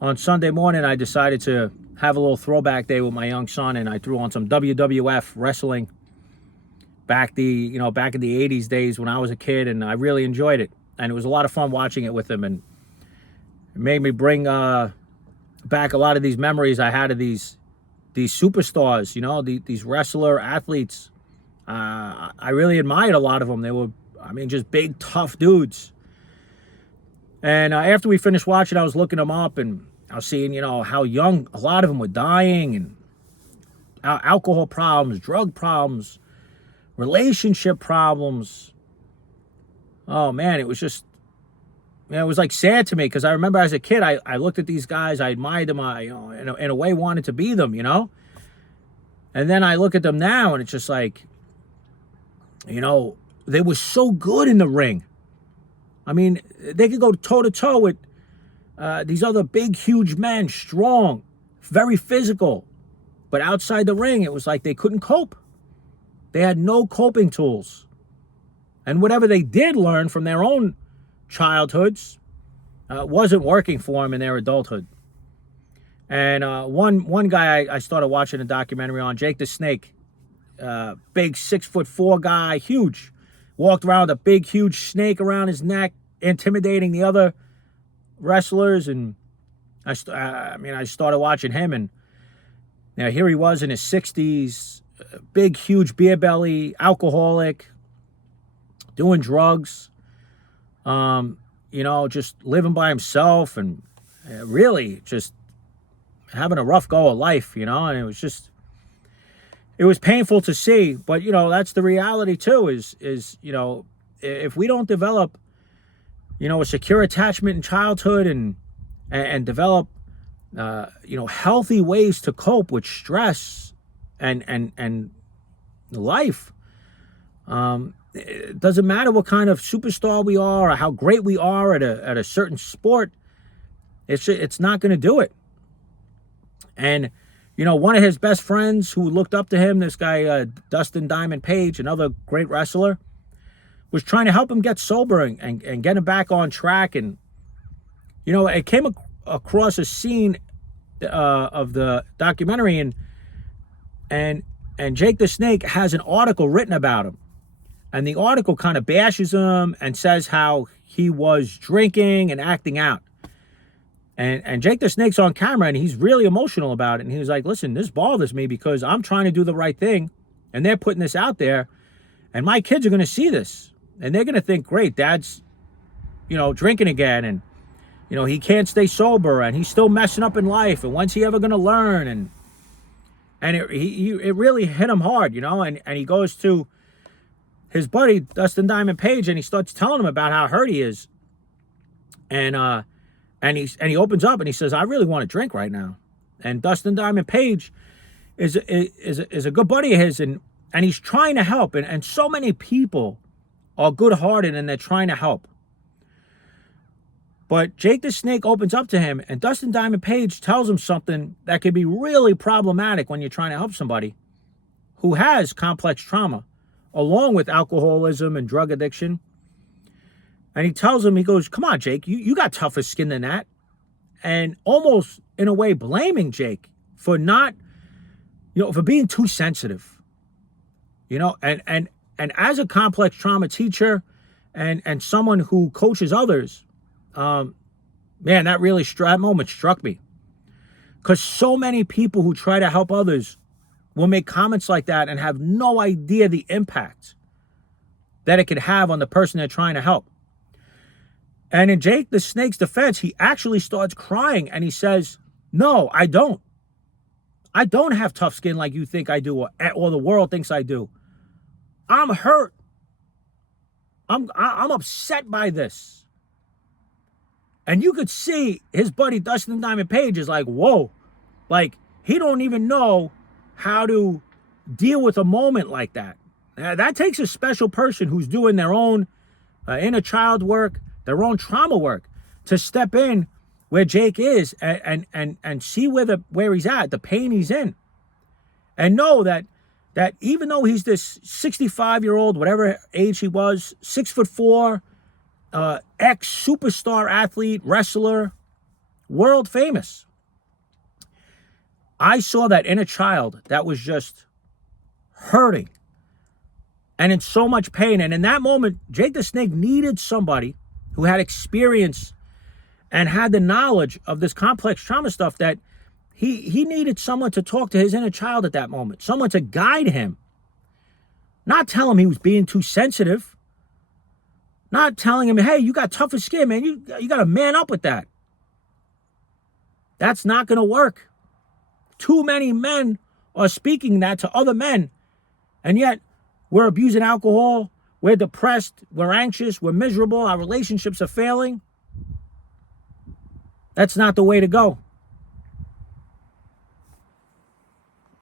on Sunday morning, I decided to have a little throwback day with my young son, and I threw on some WWF wrestling back back in the 80s days when I was a kid, and I really enjoyed it. And it was a lot of fun watching it with him, and it made me bring back a lot of these memories I had of these superstars, these wrestler athletes. I really admired a lot of them. They were, just big, tough dudes. And after we finished watching, I was looking them up, and I was seeing, how young a lot of them were dying, and alcohol problems, drug problems, relationship problems. Oh, man, it was just, it was like sad to me, because I remember as a kid, I looked at these guys, I admired them, in a way wanted to be them, And then I look at them now, and it's just like, they were so good in the ring. They could go toe-to-toe with these other big, huge men, strong, very physical. But outside the ring, it was like they couldn't cope. They had no coping tools. And whatever they did learn from their own childhoods wasn't working for them in their adulthood. And one guy I started watching a documentary on, Jake the Snake, big 6'4" guy, huge. Walked around with a big, huge snake around his neck, intimidating the other wrestlers. And I started watching him, and here he was in his 60s, big, huge beer belly, alcoholic, doing drugs, just living by himself, and really just having a rough go of life, and it was painful to see. But, that's the reality too, is if we don't develop, a secure attachment in childhood and develop, healthy ways to cope with stress and life, it doesn't matter what kind of superstar we are or how great we are at a certain sport, it's not going to do it. And, one of his best friends who looked up to him, this guy, Dustin Diamond Page, another great wrestler, was trying to help him get sober and get him back on track. And, it came across a scene of the documentary, and Jake the Snake has an article written about him. And the article kind of bashes him and says how he was drinking and acting out. And Jake the Snake's on camera, and he's really emotional about it. And he was like, listen, this bothers me because I'm trying to do the right thing, and they're putting this out there, and my kids are going to see this, and they're going to think, great, Dad's, drinking again, and, he can't stay sober, and he's still messing up in life, and when's he ever going to learn? And it really hit him hard, and he goes to his buddy, Dustin Diamond Page, and he starts telling him about how hurt he is. And he opens up and he says, I really want to drink right now. And Dustin Diamond Page is a good buddy of his, and he's trying to help. And so many people are good-hearted and they're trying to help. But Jake the Snake opens up to him, and Dustin Diamond Page tells him something that could be really problematic when you're trying to help somebody who has complex trauma, along with alcoholism and drug addiction. And he tells him, he goes, come on, Jake, you got tougher skin than that. And almost, in a way, blaming Jake for not, for being too sensitive. And as a complex trauma teacher and someone who coaches others, man, that moment struck me. Because so many people who try to help others will make comments like that and have no idea the impact that it could have on the person they're trying to help. And in Jake the Snake's defense, he actually starts crying, and he says, no, I don't. I don't have tough skin like you think I do, or the world thinks I do. I'm hurt. I'm upset by this. And you could see his buddy Dustin Diamond Page is like, whoa. Like, he don't even know how to deal with a moment like that. That takes a special person who's doing their own inner child work, their own trauma work, to step in where Jake is and see where he's at, the pain he's in, and know that even though he's this 65-year-old, whatever age he was, 6'4", ex-superstar athlete, wrestler, world famous. I saw that inner child that was just hurting and in so much pain. And in that moment, Jake the Snake needed somebody who had experience and had the knowledge of this complex trauma stuff, that he needed someone to talk to his inner child at that moment, someone to guide him, not tell him he was being too sensitive, not telling him, hey, you got tougher skin, man. You got to man up with that. That's not going to work. Too many men are speaking that to other men, and yet we're abusing alcohol, we're depressed, we're anxious, we're miserable, our relationships are failing. That's not the way to go.